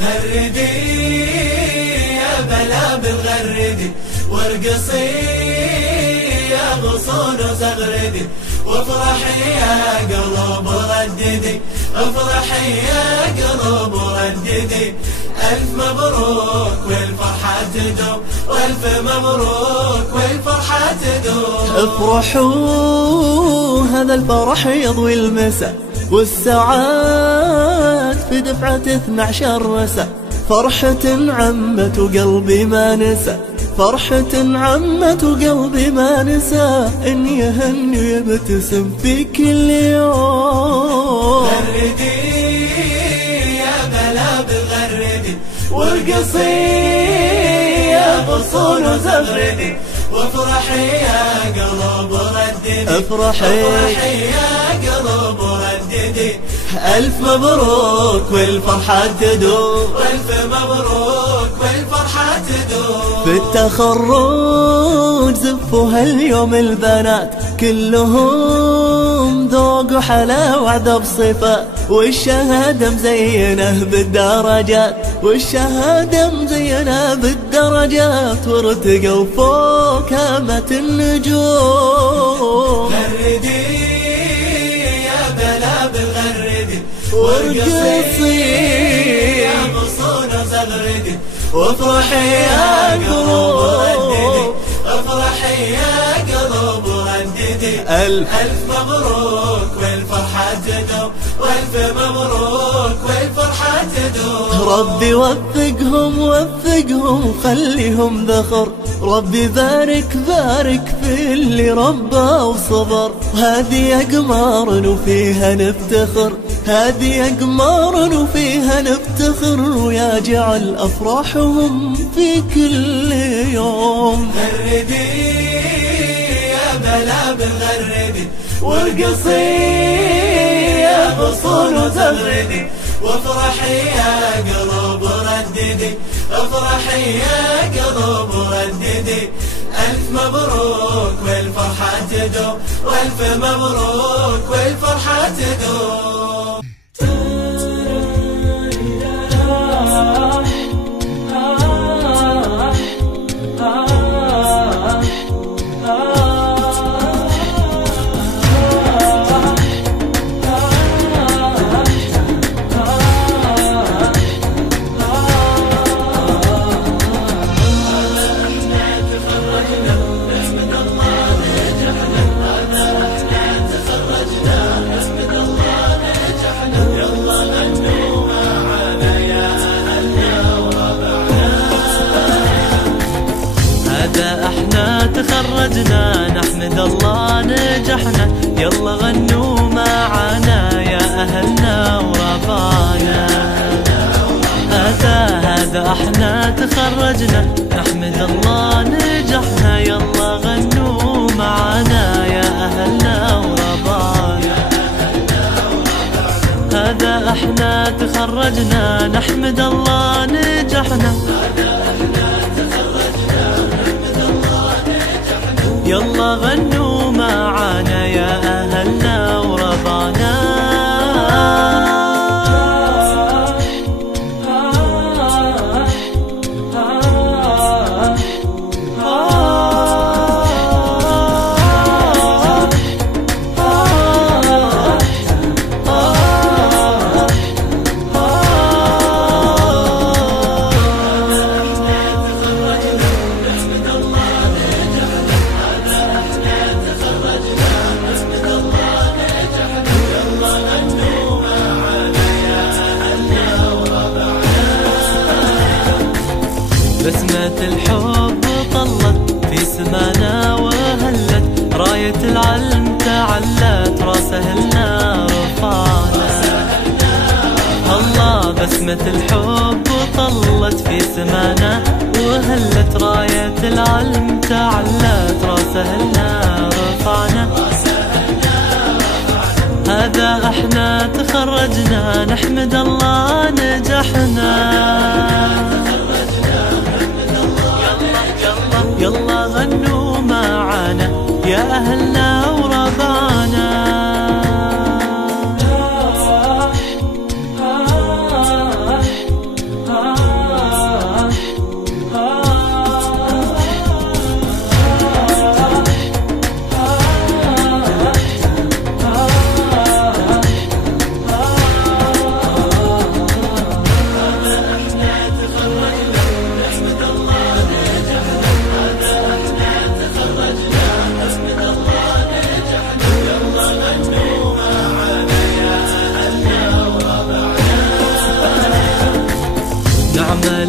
غردي يا بلابل غردي وارقصي يا غصون وزغردي وافرحي يا قلوب رددي افرحي يا قلوب رددي ألف مبروك والفرحة تدوم وألف مبروك والفرحة تدوم. افرحوا هذا الفرح يضوي المساء والساعات في دفعة 12 مساء. فرحة عمت وقلبي ما نسى فرحة عمت وقلبي ما نسى إن يهني ويبتسم في كل يوم. غردي يا بلابل غردي وارقصي يا غصون وزغردي وافرحي يا قلوب رددي افرحي يا قلوب رددي ألف مبروك والفرحة تدوم وألف مبروك والفرحة تدوم. في التخرج زفوا هاليوم البنات كلهم ذوق وحلا وعد بصفات والشهادة مزينة بالدرجات والشهادة مزينة بالدرجات وارتقوا فوق هامة النجوم. غردي يا بلابل غردي وارقصي يا غصون وزغردي وافرحي يا قلوب افرحي يا قلوب رددي ألف مبروك والفرحة تدوم وألف مبروك والفرحة تدوم. ربي وفقهم وفقهم خليهم ذخر ربي بارك بارك في اللي ربى وصبر. هذه أقمار وفيها نفتخر هذه أقمار وفيها نفتخر ويا جعل أفراحهم في كل يوم. غردي يا بلابل غردي وارقصي يا غصون وزغردي وافرحي يا قلوب رددي افرحي يا قلوب رددي ألف مبروك والفرحة تدوم وألف مبروك والفرحة تدوم. احنا تخرجنا نحمد الله نجحنا يلا غنوا معانا يا أهلنا وربانا. هذا احنا تخرجنا نحمد الله نجحنا يلا غنوا معانا يا أهلنا وربانا. هذا احنا تخرجنا نحمد الله نجحنا يلا غنوا معانا يا أهلنا ورضانا. بسمة الحب طلت في سمانا وهلت راية العلم تعلت راس أهلنا رفعنا. الله بسمة الحب طلت في سمانا وهلت راية العلم تعلت راس أهلنا رفعنا. هذا احنا تخرجنا نحمد الله نجحنا يلا غنوا معانا يا أهلنا وربانا.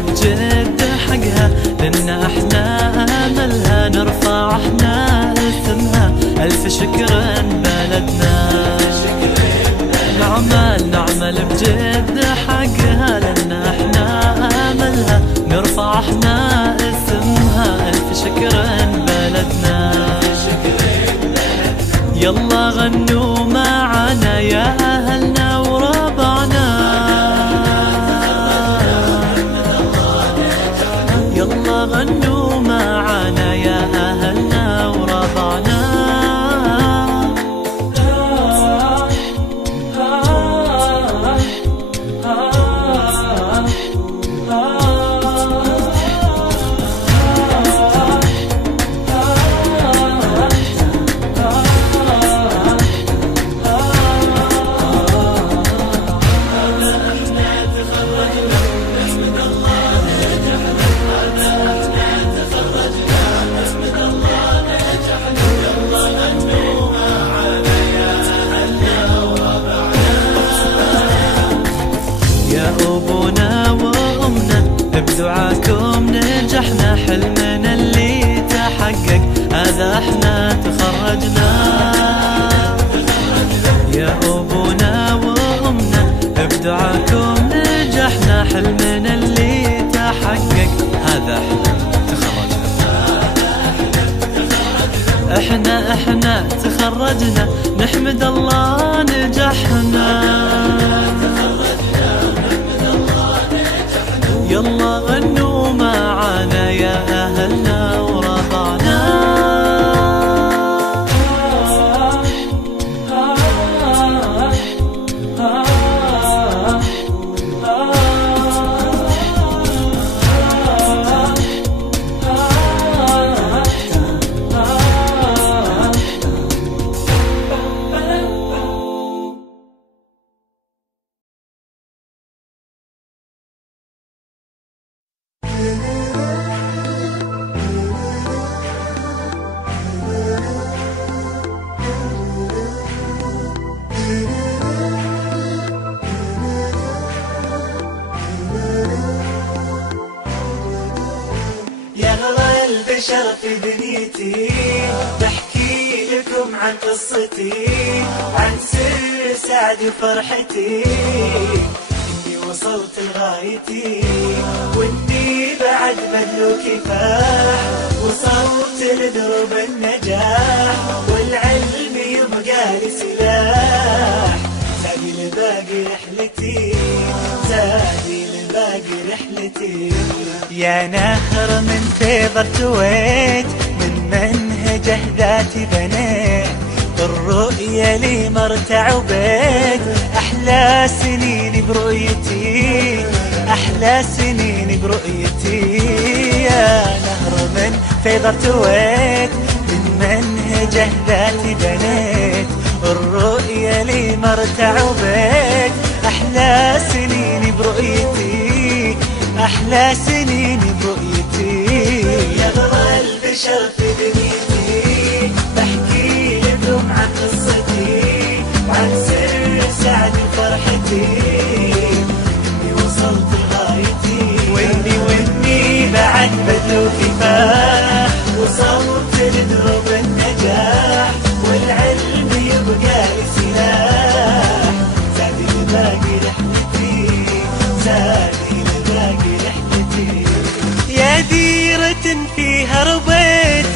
بجد حقها، لأن احنا املها نرفع احنا اسمها. الف شكر بلدنا، نعمل بجد حقها، لأن احنا املها نرفع احنا اسمها. الف شكر بلدنا. يلا غنوا معنا يا اهلنا وربعنا، يلا غنوا معنا يا اهلنا وربعنا. بدعاكم نجحنا، حلمنا اللي تحقق هذا احنا تخرجنا. يا أبونا وأمنا بدعاكم نجحنا، حلمنا اللي تحقق هذا احنا تخرجنا. احنا تخرجنا، نحمد الله نجحنا. يلا غنوا معنا يا أهلنا وربعنا. البشر في دنيتي، بحكي لكم عن قصتي، عن سر سعدي وفرحتي، اني وصلت لغايتي، واني بعد بذل كفاح، وصلت لدرب النجاح، والعلم يبقى لي سلاح، زادي لباقي رحلتي، زادي لباقي رحلتي. يا نهر من فيض ارتويت، من منهجه ذاتي بنيت، الرؤية لي مرتع وبيت، أحلى سنين برؤيتي، أحلى سنين برؤيتي. يا نهر من فيض ارتويت، من منهجه ذاتي بنيت، الرؤية لي مرتع وبيت، أحلى سنين برؤيتي، أحلى سنين برؤيتي. يغلى البشر في دنيتي، بحكي لكم عن قصتي، عن سر سعدي وفرحتي، إني وصلت لغايتي، وإني بعد بذل كفاح، وصلت لدرب النجاح، والعلم يبقى لي سلاح، زادي لباقي رحلتي، زادي لباقي رحلتي. يا ديرة فيها ربيت،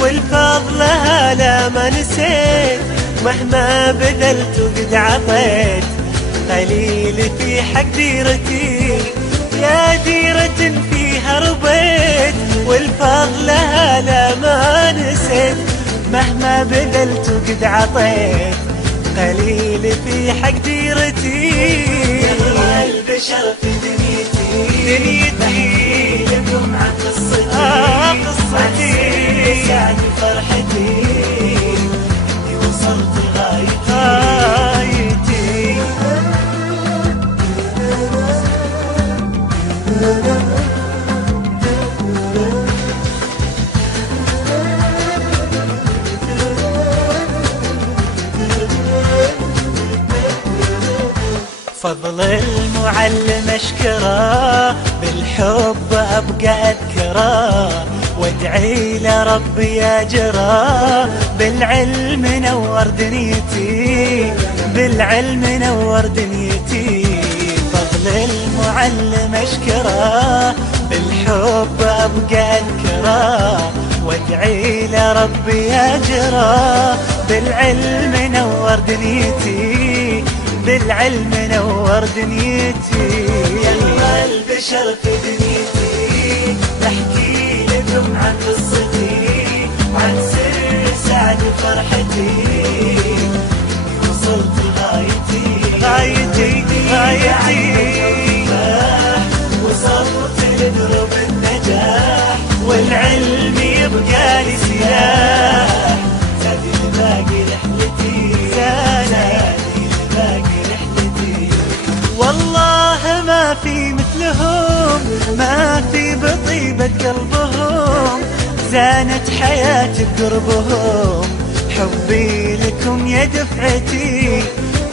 والفضل هلا ما نسيت، مهما بذلت وقد عطيت، قليل في حق ديرتي. يا ديرة فيها ربيت، والفضل هلا ما نسيت، مهما بذلت وقد عطيت، قليل في حق ديرتي. يغلى البشر في دنيتي، بحكي لكم عن قصتي، عن سر سعدي وفرحتي، إني وصلت لغايتي. فضل المعلم اشكره، بالحب ابقى اذكره، وادعي لربي اجره، بالعلم نور دنيتي، بالعلم نور دنيتي. فضل المعلم اشكره، بالحب ابقى اذكره، وادعي لربي اجره، بالعلم نور دنيتي، بالعلم نور دنيتي. يلا البشر في دنيتي، بحكي لكم عن قصتي، عن سر سعد فرحتي، اني وصلت لغايتي، غايتي غايتي، وصلت لدرب النجاح، والعلم يبقى لي سلاح، زادي لباقي رحلتي، زادي لباقي رحلتي. والله ما في مثلهم، ما في بطيبة قلبهم، زانت حياتي بقربهم، حبي لكم يا دفعتي.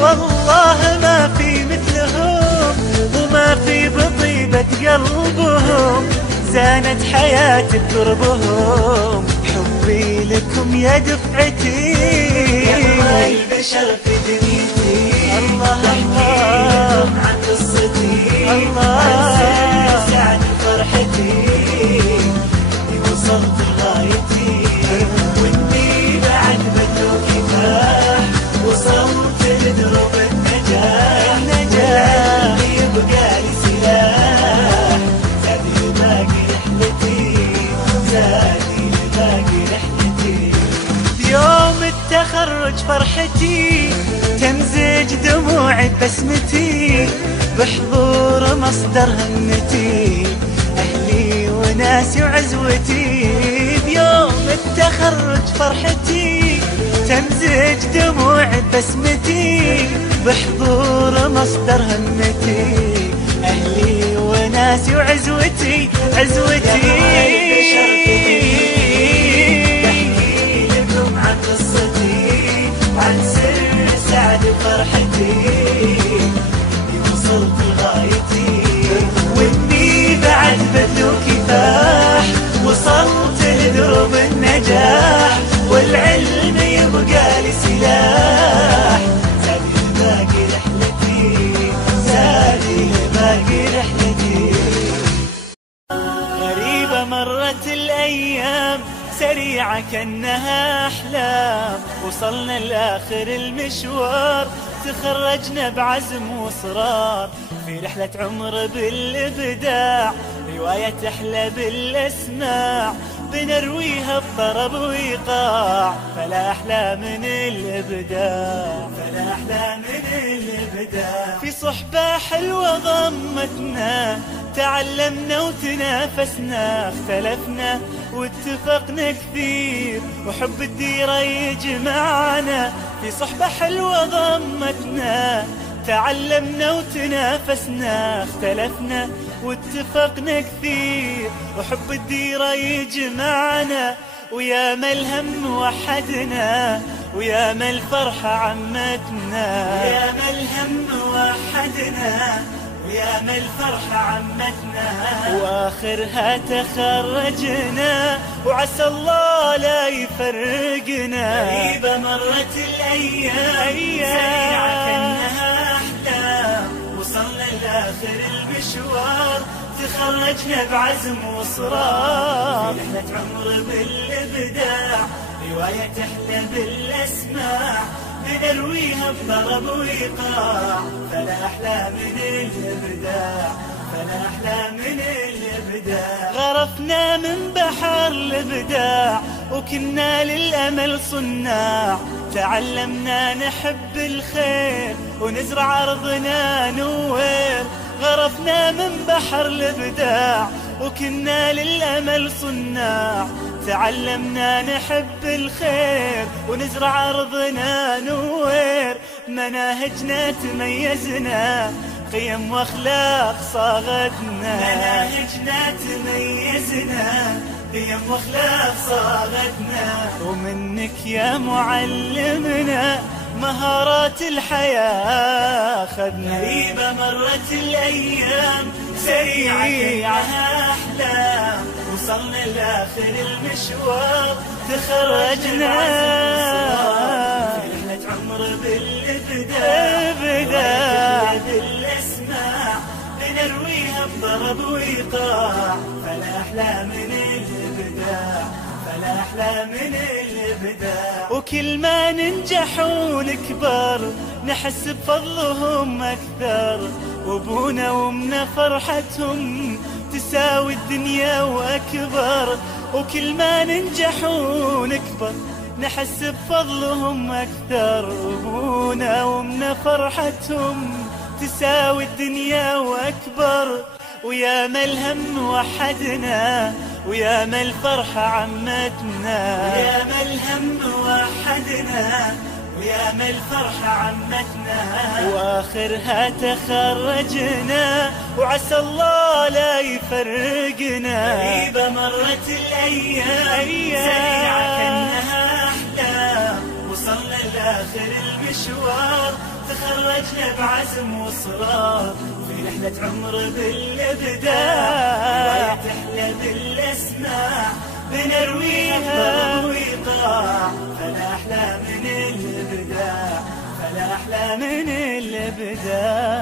والله ما في مثلهم، وما في بطيبة قلبهم، زانت حياتي بقربهم، حبي لكم يا دفعتي. يا البشر في دنيتي، الله احكي لكم عن قصتي، عن سر سعد فرحتي، اني وصلت لغايتي، واني بعد بدو كفاح، وصلت لدرب النجاح، والعلم يبقى لي سلاح، زادي لباقي رحلتي، زادي لباقي رحلتي. بيوم التخرج فرحتي، تمزج دموعي ببسمتي، بحضور مصدر همتي، أهلي وناسي وعزوتي. بيوم التخرج فرحتي، تمزج دموعي ببسمتي، بحضور مصدر همتي، أهلي وناسي وعزوتي، عزوتي. بحكي لكم عن قصتي، عن سر سعد فرحتي، اني وصلت لغايتي، واني بعد بذلو كفاح، وصلت لدرب النجاح، والعلم يبقى لي سلاح، زادي لباقي رحلتي، زادي لباقي رحلتي. غريبة مرت الأيام، سريعة كأنها أحلام، وصلنا لآخر المشوار، تخرجنا بعزم وإصرار، في رحلة عمر بالإبداع، رواية تحلى بالأسماع، بنرويها بطرب وإيقاع، فلا أحلى من الإبداع، فلا أحلى من الإبداع. في صحبة حلوة ضمتنا، تعلمنا وتنافسنا، اختلفنا واتفقنا كثير، وحب الديرة يجمعنا. في صحبة حلوة ضمتنا، تعلمنا وتنافسنا، اختلفنا واتفقنا كثير، وحب الديرة يجمعنا. ويا ما الهم وحدنا، ويا ما الفرحة عمتنا، ويا ما الهم وحدنا، ويا ما الفرحة عمتنا، واخرها تخرجنا، وعسى الله لا يفرقنا. غريبة مرت الأيام، سريعة كأنها أحلام، وصلنا لآخر المشوار، تخرجنا بعزم وإصرار، في رحلة عمر بالإبداع، رواية تحلى بالأسماع، بنرويها بطرب وإيقاع، فلا أحلى من الإبداع، فلا أحلى من الإبداع. غرفنا من بحر الإبداع، وكنا للأمل صناع، تعلمنا نحب الخير، ونزرع أرضنا نوير. غرفنا من بحر الإبداع، وكنا للأمل صناع، تعلمنا نحب الخير، ونزرع أرضنا نوير. مناهجنا تميزنا، قيم واخلاق صاغتنا، مناهجنا تميزنا، قيم واخلاق صاغتنا. ومنك يا معلمنا مهارات الحياة خذنا. غريبة مرت الأيام سريعة أحلام، وصلنا لآخر المشوار تخرجنا. رحلة عمر بالإبداع بالأسماع، بنرويها بضرب وإيقاع، فلا أحلى من الإبداع، فلا أحلى من الإبداع. وكل ما ننجح ونكبر نحس بفضلهم أكثر، وابونا وامنا فرحتهم تساوي الدنيا وأكبر. وكل ما ننجح ونكبر نحس بفضلهم أكثر، وابونا وامنا فرحتهم تساوي الدنيا وأكبر. ويا ما الهم وحدنا، ويا ما الفرحة عمتنا، ويا ما الهم وحدنا، ويا ما الفرحة عمتنا، وآخرها تخرجنا، وعسى الله لا يفرقنا. غريبة مرت الأيام سريعة كأنها أحلام، وصلنا لآخر المشوار تخرجنا بعزم وإصرار، في رحلة عمر بالإبداع، تحلى بالأسماع، بنرويها بوقاع، فلا أحلى من الإبداع، فلا أحلى من الإبداع.